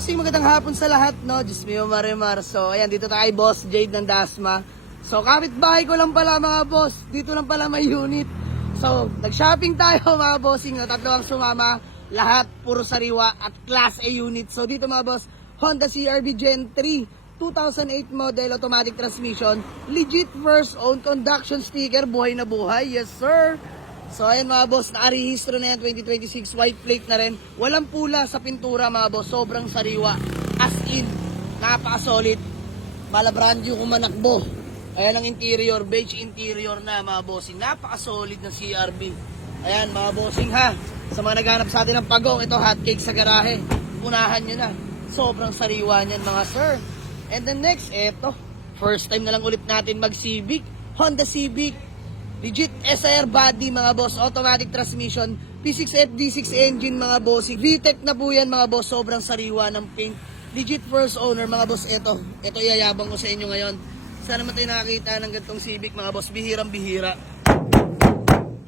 bossing, magandang hapon sa lahat, no? Diyos mio, Marimar. So, ayan, dito tayo, Boss Jade ng Dasma. So, kapitbahay ko lang pala, mga boss. Dito lang pala may unit. So, nag-shopping tayo, mga bossing, no? Tatlo ang sumama. Lahat, puro sariwa at Class A unit. So, dito, mga boss, Honda CR-V Gen 3, 2008 model, automatic transmission. Legit first own, conduction sticker, buhay na buhay. Yes, sir. So ayan mga boss, nakarehistro na yan 2026, white plate na rin. Walang pula sa pintura mga boss, sobrang sariwa. As in, napaka-solid. Mala brand new kung manakbo. Ayan ang interior, beige interior na mga bossing. Napaka-solid ng CR-V. Ayan mga bossing ha. Sa mga naghanap sa atin ng pagong, ito hotcake sa garahe. Unahan nyo na. Sobrang sariwa niyan mga sir. And then next, eto. First time na lang ulit natin mag-Civic. Honda Civic. Legit SR body mga boss, automatic transmission, P6F D6 engine mga boss. VTEC na po yan mga boss, sobrang sariwa ng paint. Legit first owner mga boss, ito iyayabang ko sa inyo ngayon. Sana naman tayo nakakita ng gantong Civic mga boss, bihirang bihira.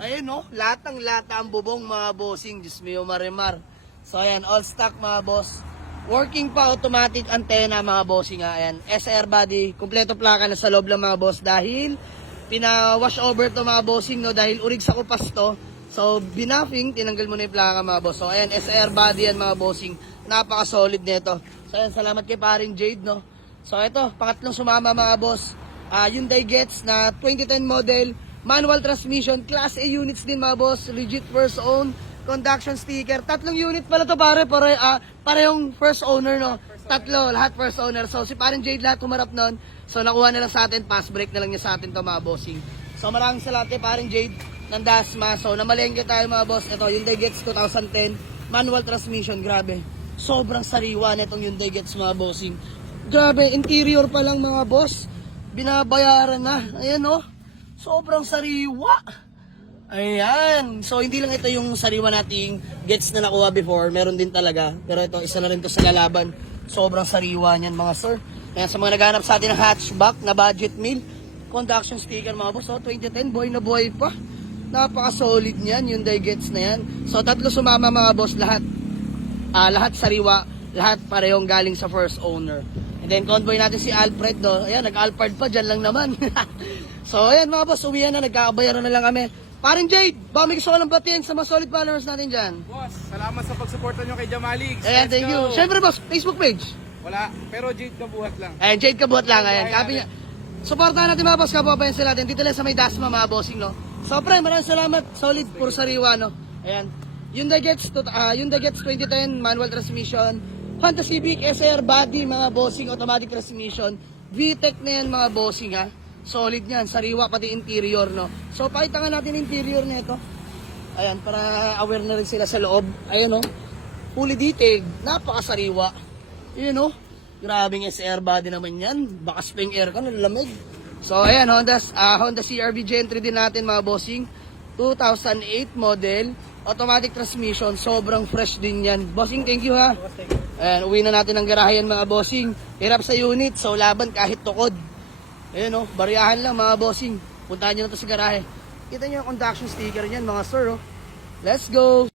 Ayun no, latang-lata ang bubong mga bossing, Diyos mio Marimar. So ayan, all stock mga boss. Working pa automatic antenna mga bossing nga, ayan. SR body, kumpleto plaka na sa loob lang mga boss dahil pina-wash over to mga bossing no dahil urig sa kupas to. So binuffing, tinanggal mo na yung plaka mga boss. So ayan, SR body yan mga bossing. Napaka-solid nito. So ayan, salamat kay paring Jade no. So ito, pangatlong sumama mga boss. Hyundai Getz na 2010 model, manual transmission, Class A units din mga boss, legit first own, conduction sticker. Tatlong unit pala to parehong first owner no. Tatlo, lahat first owner. So si paring Jade lahat humarap nun. So nakuha na lang sa atin, pass break na lang niya sa atin to mga bossing. So maraming salamat kay paring Jade ng Dasma. So namalengke tayo mga boss. Ito Hyundai Getz 2010 manual transmission, grabe. Sobrang sariwa nitong Hyundai Getz mga bossing. Grabe, interior pa lang mga boss. Binabayaran na. Ayan oh. Sobrang sariwa. Ayan. So hindi lang ito yung sariwa nating Getz na nakuha before, meron din talaga. Pero ito isa na rin to sa lalaban. Sobrang sariwa niyan mga sir. Kaya sa mga naghanap sa atin ng hatchback na budget meal, conduction sticker mga boss, 2010, buhay na buhay pa. Napaka-solid niyan, Hyundai Getz na yan. So tatlo sumama mga boss, lahat sariwa, lahat parehong galing sa first owner. And then convoy natin si Alfred do. Ayan, nag-Alphard pa, dyan lang naman. So ayan mga boss, uwihan na, nagkakabayaran na lang kami. Paring Jade, baka may gusto ko lang batiin sa mga solid followers natin dyan. Boss, salamat sa pagsuporta nyo kay Jamalix. Ayan, thank you. Siyempre boss, Facebook page. Wala, pero Jade Kabuhat lang. Ayan, Jade Kabuhat lang. Ayan, copy niya. Supportahan natin mga boss, kapapayan sila natin. Dito lang sa may Dasma mga bossing, no? So, pre, maraming salamat. Solid, puro sariwa, no? Ayan. Hyundai Getz 2010, manual transmission. Honda Civic, SR body, mga bossing, automatic transmission. VTEC na yan, mga bossing, ha? Solid yan, sariwa, pati interior, no? So, pakita nga natin interior nito. Ayan, para aware na rin sila sa loob. Ayan, no? Fully detailed, napakasariwa. Yun o, grabing SR body naman yan. Baka spring air ka, nalamig. So ayan, Honda CR-V Gen 3 din natin mga bossing. 2008 model, automatic transmission, sobrang fresh din yan. Bossing, thank you ha. Ayan, uwi na natin ang garahe yan mga bossing. Hirap sa unit, so laban kahit tukod. Ayan o, bariyahan lang mga bossing. Puntahan nyo na ito sa garahe. Kita nyo yung conduction sticker niyan mga sir o. Let's go!